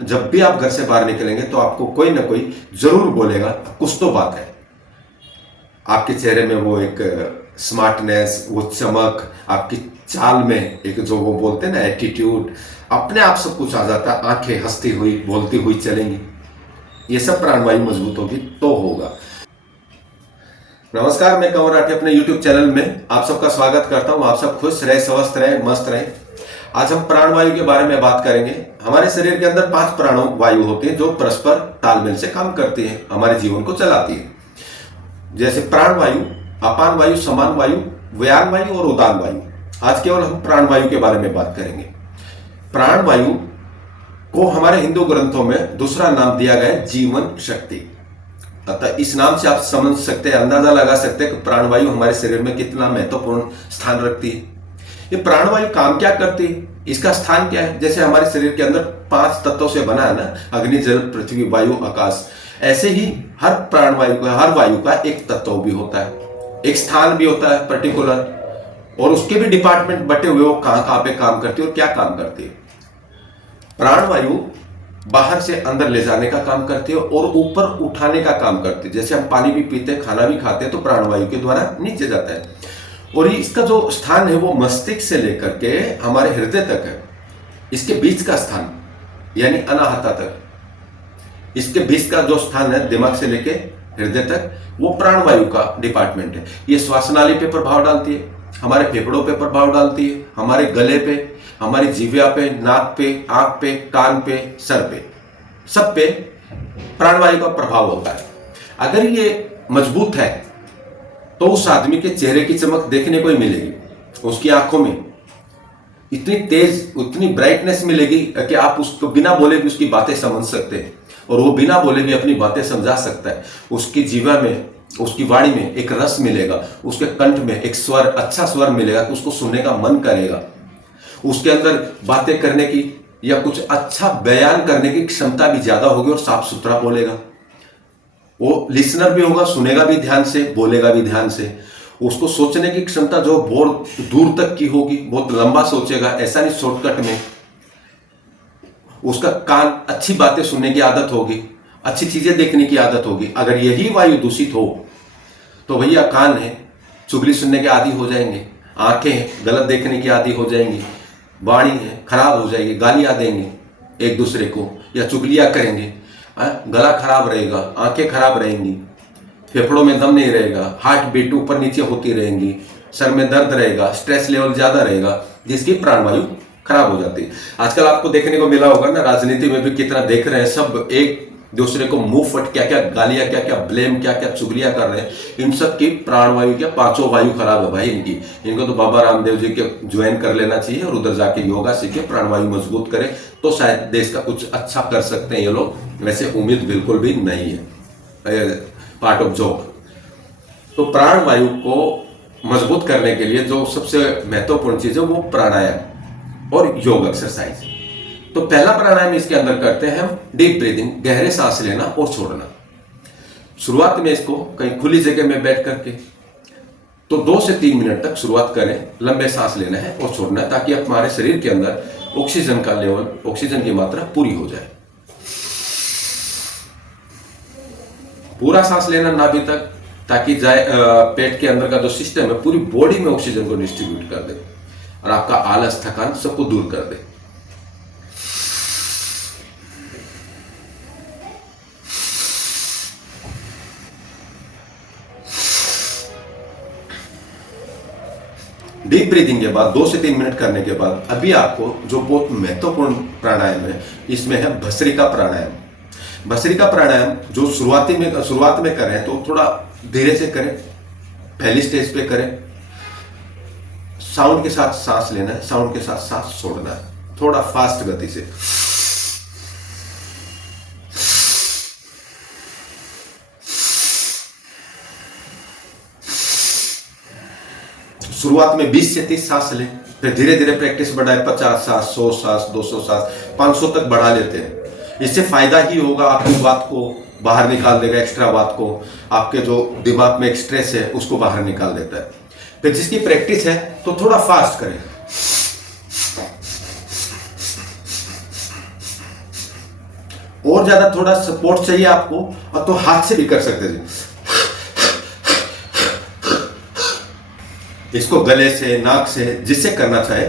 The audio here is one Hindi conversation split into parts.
जब भी आप घर से बाहर निकलेंगे तो आपको कोई ना कोई जरूर बोलेगा कुछ तो बात है। आपके चेहरे में वो एक स्मार्टनेस, वो चमक, आपकी चाल में एक जो वो बोलते हैं ना एटीट्यूड, अपने आप सब कुछ आ जाता है। आंखें हंसती हुई बोलती हुई चलेंगी। ये सब प्राणवायु मजबूत होगी तो होगा। नमस्कार, मैं कंवर राठी अपने YouTube चैनल में आप सबका स्वागत करता हूं। आप सब खुश रहे, स्वस्थ रहे, मस्त रहे। आज हम प्राणवायु के बारे में बात करेंगे। हमारे शरीर के अंदर 5 प्राणवायु होती है जो परस्पर तालमेल से काम करती है, हमारे जीवन को चलाती है। जैसे प्राणवायु, अपान वायु, समान वायु, व्यान वायु और उदान वायु। आज केवल हम प्राणवायु के बारे में बात करेंगे। प्राणवायु को हमारे हिंदू ग्रंथों में दूसरा नाम दिया गया है जीवन शक्ति। अतः इस नाम से आप समझ सकते हैं, अंदाजा लगा सकते हैं कि प्राणवायु हमारे शरीर में कितना महत्वपूर्ण स्थान रखती है। ये प्राणवायु काम क्या करती है, इसका स्थान क्या है। जैसे हमारे शरीर के अंदर 5 तत्वों से बना है ना, अग्नि, जल, पृथ्वी, वायु, आकाश। ऐसे ही हर प्राणवायु का, हर वायु का एक तत्व भी होता है, एक स्थान भी होता है पर्टिकुलर, और उसके भी डिपार्टमेंट बटे हुए, वो कहां कहां पे काम करती है और क्या काम करती है। प्राणवायु बाहर से अंदर ले जाने का काम करती है और ऊपर उठाने का काम करती है। जैसे हम पानी भी पीते हैं, खाना भी खाते हैं, तो प्राणवायु के द्वारा नीचे जाता है। और इसका जो स्थान है वो मस्तिष्क से लेकर के हमारे हृदय तक है। इसके बीच का स्थान यानी अनाहता तक, इसके बीच का जो स्थान है दिमाग से लेके हृदय तक, वो प्राणवायु का डिपार्टमेंट है। ये श्वास नाली पे प्रभाव डालती है, हमारे फेफड़ों पे प्रभाव डालती है, हमारे गले पे, हमारी जीवा पे, नाक पे, आंख पे, कान पे, सर पे, सब पे प्राणवायु का प्रभाव होता है। अगर ये मजबूत है तो उस आदमी के चेहरे की चमक देखने को ही मिलेगी। उसकी आंखों में इतनी तेज, उतनी ब्राइटनेस मिलेगी कि आप उसको बिना बोले भी उसकी बातें समझ सकते हैं, और वो बिना बोले भी अपनी बातें समझा सकता है। उसकी जीवा में, उसकी वाणी में एक रस मिलेगा, उसके कंठ में एक स्वर, अच्छा स्वर मिलेगा कि उसको सुनने का मन करेगा। उसके अंदर बातें करने की या कुछ अच्छा बयान करने की क्षमता भी ज्यादा होगी और साफ सुथरा बोलेगा। वो लिसनर भी होगा, सुनेगा भी ध्यान से, बोलेगा भी ध्यान से। उसको सोचने की क्षमता जो बहुत दूर तक की होगी, बहुत लंबा सोचेगा, ऐसा नहीं शॉर्टकट में। उसका कान अच्छी बातें सुनने की आदत होगी, अच्छी चीजें देखने की आदत होगी। अगर यही वायु दूषित हो तो भैया कान है, चुगली सुनने के आदी हो जाएंगे, आंखें हैं, गलत देखने की आदी हो जाएंगी, वाणी है, खराब हो जाएगी, गालियां देंगे एक दूसरे को या चुगलियां करेंगे, गला खराब रहेगा, आंखें खराब रहेंगी, फेफड़ों में दम नहीं रहेगा, हार्ट बीट ऊपर नीचे होती रहेंगी, सर में दर्द रहेगा, स्ट्रेस लेवल ज्यादा रहेगा, जिसकी प्राणवायु खराब हो जाती है। आजकल आपको देखने को मिला होगा ना, राजनीति में भी कितना देख रहे हैं, सब एक दूसरे को मुंह फट क्या क्या गालियां, क्या क्या ब्लेम, क्या क्या चुगलियां कर रहे हैं। इन सब की प्राणवायु, क्या 5 वायु खराब है भाई इनकी। इनको तो बाबा रामदेव जी के ज्वाइन कर लेना चाहिए और उधर जाके योगा सीखे, प्राणवायु मजबूत करें, तो शायद देश का कुछ अच्छा कर सकते हैं ये लोग। वैसे उम्मीद बिल्कुल भी नहीं है, पार्ट ऑफ जॉब। तो प्राणवायु को मजबूत करने के लिए जो सबसे महत्वपूर्ण चीज है वो प्राणायाम और योग एक्सरसाइज। तो पहला प्राणायाम इसके अंदर करते हैं हम डीप ब्रीदिंग, गहरे सांस लेना और छोड़ना। शुरुआत में इसको कहीं खुली जगह में बैठ करके तो 2 से 3 मिनट तक शुरुआत करें। लंबे सांस लेना है और छोड़ना है, ताकि हमारे शरीर के अंदर ऑक्सीजन का लेवल, ऑक्सीजन की मात्रा पूरी हो जाए। पूरा सांस लेना नाभि तक, ताकि जाए पेट के अंदर का जो सिस्टम है पूरी बॉडी में ऑक्सीजन को डिस्ट्रीब्यूट कर दे और आपका आलस, थकान सबको दूर कर दे। डीप ब्रीदिंग के बाद 2 से 3 मिनट करने के बाद अभी आपको जो बहुत महत्वपूर्ण प्राणायाम है, इसमें है भस्त्रिका प्राणायाम। भस्त्रिका प्राणायाम जो शुरुआत में करें तो थोड़ा धीरे से करें, पहली स्टेज पे करें। साउंड के साथ सांस लेना है, साउंड के साथ सांस छोड़ना है, थोड़ा फास्ट गति से। शुरुआत में 20 से 30 सांस लें, फिर धीरे धीरे प्रैक्टिस बढ़ाए, 50 सांस, 100 सांस, 200 सांस, 500 तक बढ़ा लेते हैं। इससे फायदा ही होगा, आपकी बात को बाहर निकाल देगा, एक्स्ट्रा बात को, आपके जो दिमाग में एक स्ट्रेस है उसको बाहर निकाल देता है। फिर जिसकी प्रैक्टिस है तो थोड़ा फास्ट करें। और ज्यादा थोड़ा सपोर्ट चाहिए आपको और तो हाथ से भी कर सकते हैं। इसको गले से, नाक से, जिससे करना चाहे।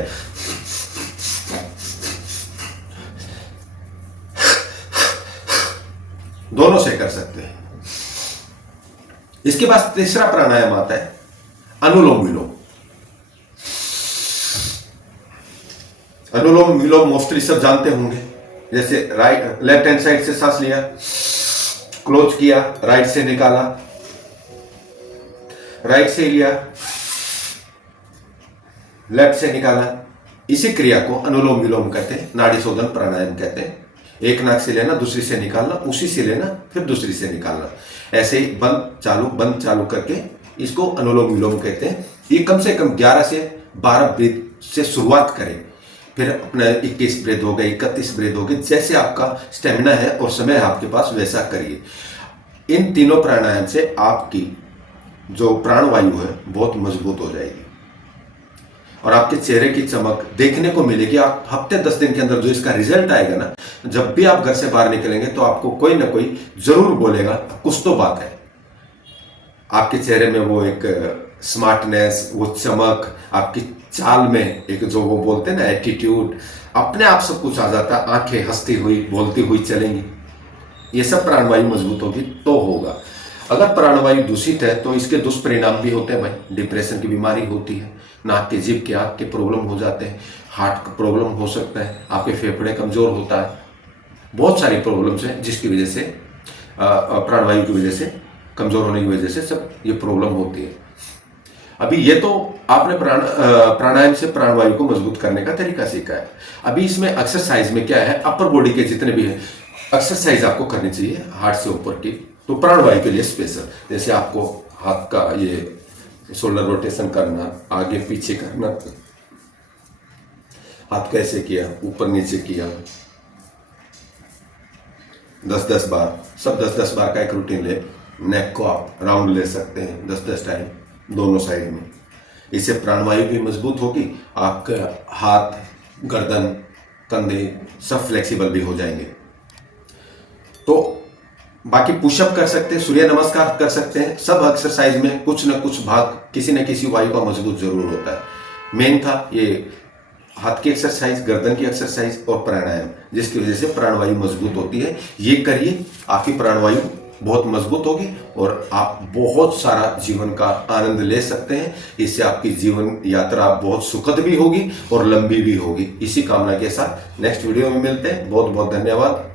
दोनों से कर सकते हैं। इसके बाद तीसरा प्राणायाम आता है अनुलोम विलोम। अनुलोम विलोम मोस्टली सब जानते होंगे। जैसे लेफ्ट हैंड साइड से सांस लिया, क्लोज किया, राइट से निकाला, राइट से लिया, लेफ्ट से निकाला। इसी क्रिया को अनुलोम विलोम कहते हैं, नाड़ी शोधन प्राणायाम कहते हैं। एक नाक से लेना, दूसरी से निकालना, उसी से लेना, फिर दूसरी से निकालना। ऐसे ही बंद चालू करके इसको अनुलोम विलोम कहते हैं। ये कम से कम 11 से 12 ब्रीथ से शुरुआत करें, फिर अपना 21 ब्रीथ हो गए, 31 ब्रीथ हो गए, जैसे आपका स्टेमिना है और समय है आपके पास वैसा करिए। इन तीनों प्राणायाम से आपकी जो प्राणवायु है बहुत मजबूत हो जाएगी और आपके चेहरे की चमक देखने को मिलेगी। आप हफ्ते 10 दिन के अंदर जो इसका रिजल्ट आएगा ना, जब भी आप घर से बाहर निकलेंगे तो आपको कोई ना कोई जरूर बोलेगा कुछ तो बात है। आपके चेहरे में वो एक स्मार्टनेस, वो चमक, आपकी चाल में एक जो वो बोलते हैं ना एटीट्यूड, अपने आप सब कुछ आ जाता है। आंखें हंसती हुई, बोलती हुई चलेंगी। ये सब प्राणवायु मजबूत होगी तो होगा। अगर प्राणवायु दूषित है तो इसके दुष्परिणाम भी होते हैं भाई। डिप्रेशन की बीमारी होती है, नाक के, जीभ के, आंख के प्रॉब्लम हो जाते हैं, हार्ट का प्रॉब्लम हो सकता है, आपके फेफड़े कमजोर होता है। बहुत सारी प्रॉब्लम्स हैं जिसकी वजह से, प्राणवायु की वजह से, कमजोर होने की वजह से सब ये प्रॉब्लम होती है। अभी ये तो आपने प्राणायाम से प्राणवायु को मजबूत करने का तरीका सीखा है। अभी इसमें एक्सरसाइज में क्या है, अपर बॉडी के जितने भी है एक्सरसाइज आपको करनी चाहिए हार्ट से ऊपर की, तो प्राणवायु के लिए स्पेशल। जैसे आपको हाथ का ये शोल्डर रोटेशन करना, आगे पीछे करना, हाथ कैसे किया, ऊपर नीचे किया, 10-10 बार, सब 10-10 बार का एक रूटीन ले। नेक को आप राउंड ले सकते हैं 10-10 टाइम दोनों साइड में। इससे प्राणवायु भी मजबूत होगी, आपका हाथ, गर्दन, कंधे सब फ्लेक्सिबल भी हो जाएंगे। तो बाकी पुशअप कर सकते हैं, सूर्य नमस्कार कर सकते हैं। सब एक्सरसाइज में कुछ न कुछ भाग किसी न किसी वायु का मजबूत जरूर होता है। मेन था ये हाथ की एक्सरसाइज, गर्दन की एक्सरसाइज और प्राणायाम, जिसकी वजह से प्राणवायु मजबूत होती है। ये करिए, आपकी प्राणवायु बहुत मजबूत होगी और आप बहुत सारा जीवन का आनंद ले सकते हैं। इससे आपकी जीवन यात्रा बहुत सुखद भी होगी और लंबी भी होगी। इसी कामना के साथ नेक्स्ट वीडियो में मिलते हैं। बहुत बहुत धन्यवाद।